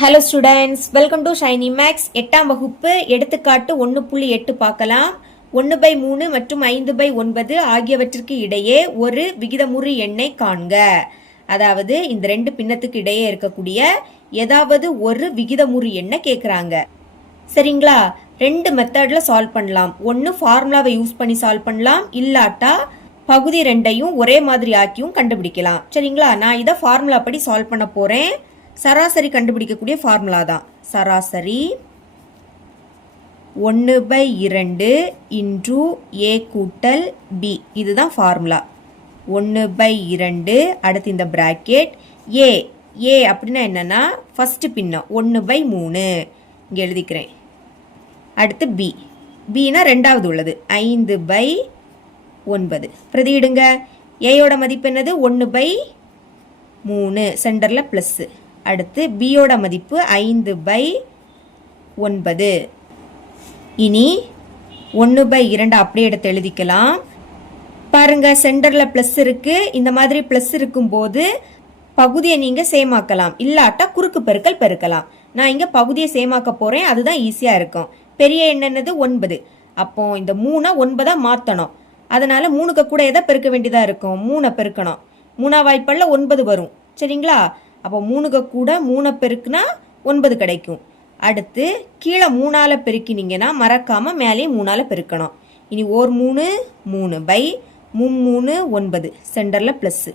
Hello students, welcome to Shiny Maths. 8ஆம் வகுப்பு எடுத்துக்காட்டு 1.8 பார்க்கலாம். 1/3 மற்றும் 5/9 ஆகியவற்றிற்கு இடையே ஒரு விகிதமுறு எண்ணை காண்க. அதாவது இந்த ரெண்டு பின்னத்துக்கு இடையே இருக்கக்கூடிய ஏதாவது ஒரு விகிதமுறு எண்ணை கேட்குறாங்க. சரிங்களா? ரெண்டு மெத்தட்ல சால்வ் பண்ணலாம். ஒன்று ஃபார்முலாவை யூஸ் பண்ணி சால்வ் பண்ணலாம், இல்லாட்டா பகுதி ரெண்டையும் ஒரே மாதிரி ஆக்கியும் கண்டுபிடிக்கலாம். சரிங்களா? நான் இதை ஃபார்முலா படி சால்வ் பண்ண போகிறேன். சராசரி கண்டுபிடிக்கக்கூடிய ஃபார்முலா தான். சராசரி 1/2 இன்டு ஏ கூட்டல் பி, இதுதான் ஃபார்முலா. 1/2 அடுத்து இந்த பிராக்கெட் ஏ. ஏ அப்படின்னா என்னன்னா ஃபர்ஸ்ட் பின்னம் 1/3 இங்கே எழுதிக்கிறேன். அடுத்து பி. பின்னா ரெண்டாவது உள்ளது 5/9. பிரதியிடுங்க. ஏயோட மதிப்பு என்னது 1/3, சென்டரில் ப்ளஸ்ஸு. அடுத்து பியோட மதிப்பு 5/9. இனி 1/2 அப்படியே எடுத்து எழுதிக்கலாம். பாருங்க, சென்டரில் ப்ளஸ் இருக்கு. இந்த மாதிரி ப்ளஸ் இருக்கும்போது பகுதியை நீங்கள் சேமாக்கலாம், இல்லாட்டா குறுக்கு பெருக்கல் பெருக்கலாம். நான் இங்கே பகுதியை சேமாக்க போகிறேன், அதுதான் ஈஸியாக இருக்கும். பெரிய என்னது 9. அப்போ இந்த 3 9 மாற்றணும். அதனால 3க்கு கூட எதை பெருக்க வேண்டியதாக இருக்கும்? 3 பெருக்கணும். 3 வாய்ப்பால் 9 வரும். சரிங்களா? அப்போ 3க்கு கூட 3 பெருக்குனா 9 கிடைக்கும். அடுத்து கீழே 3ஆல் பெருக்கினீங்கன்னா மறக்காம மேலேயும் 3ஆல் பெருக்கணும். இனி 3 3 9, சென்டரில் ப்ளஸ்ஸு.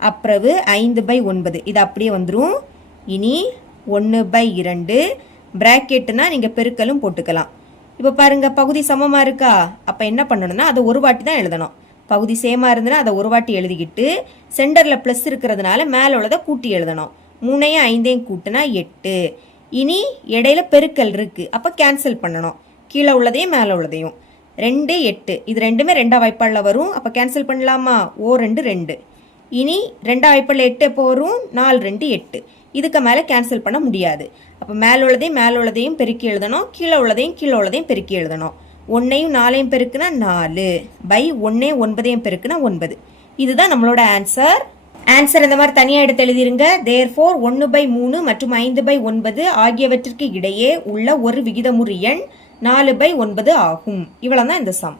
அப்புறவு 5/9, இது அப்படியே வந்துடும். இனி 1/2 பிராக்கெட்டுனா நீங்கள் பெருக்கலும் போட்டுக்கலாம். இப்போ பாருங்க, பகுதி சமமாக இருக்கா? அப்போ என்ன பண்ணணும்னா அதை ஒரு வாட்டி தான் எழுதணும். பகுதி சேமாக இருந்ததுன்னா அதை ஒரு வாட்டி எழுதிக்கிட்டு சென்டரில் ப்ளஸ் இருக்கிறதுனால மேலே உள்ளதை கூட்டி எழுதணும். 3ஐயும் 5ஐயும் கூட்டினா 8. இனி இடையில பெருக்கல் இருக்குது, அப்போ கேன்சல் பண்ணணும். கீழே உள்ளதையும் மேலே உள்ளதையும். 2 8, இது ரெண்டுமே 2ஆம் வாய்ப்பாடில் வரும். அப்போ கேன்சல் பண்ணலாமா? 2 2. இனி 2ஆம் வாய்ப்பாடில் 8 எப்போ வரும்? 4 2 8. இதுக்கு மேலே கேன்சல் பண்ண முடியாது. அப்போ மேலே உள்ளதையும் பெருக்கி எழுதணும், கீழே உள்ளதையும் பெருக்கி எழுதணும். 1ஐயும் 4ஐயும் பெருக்குனா 4/1 9ஐயும் பெருக்குனா 9. இதுதான் நம்மளோட ஆன்சர். இந்த மாதிரி தனியாக எடுத்து எழுதிருங்க. therefore 1/3 மற்றும் 5/9 ஆகியவற்றிற்கு இடையே உள்ள ஒரு விகிதமுறு எண் 4/9 ஆகும். இவ்வளவுதான் இந்த சம்.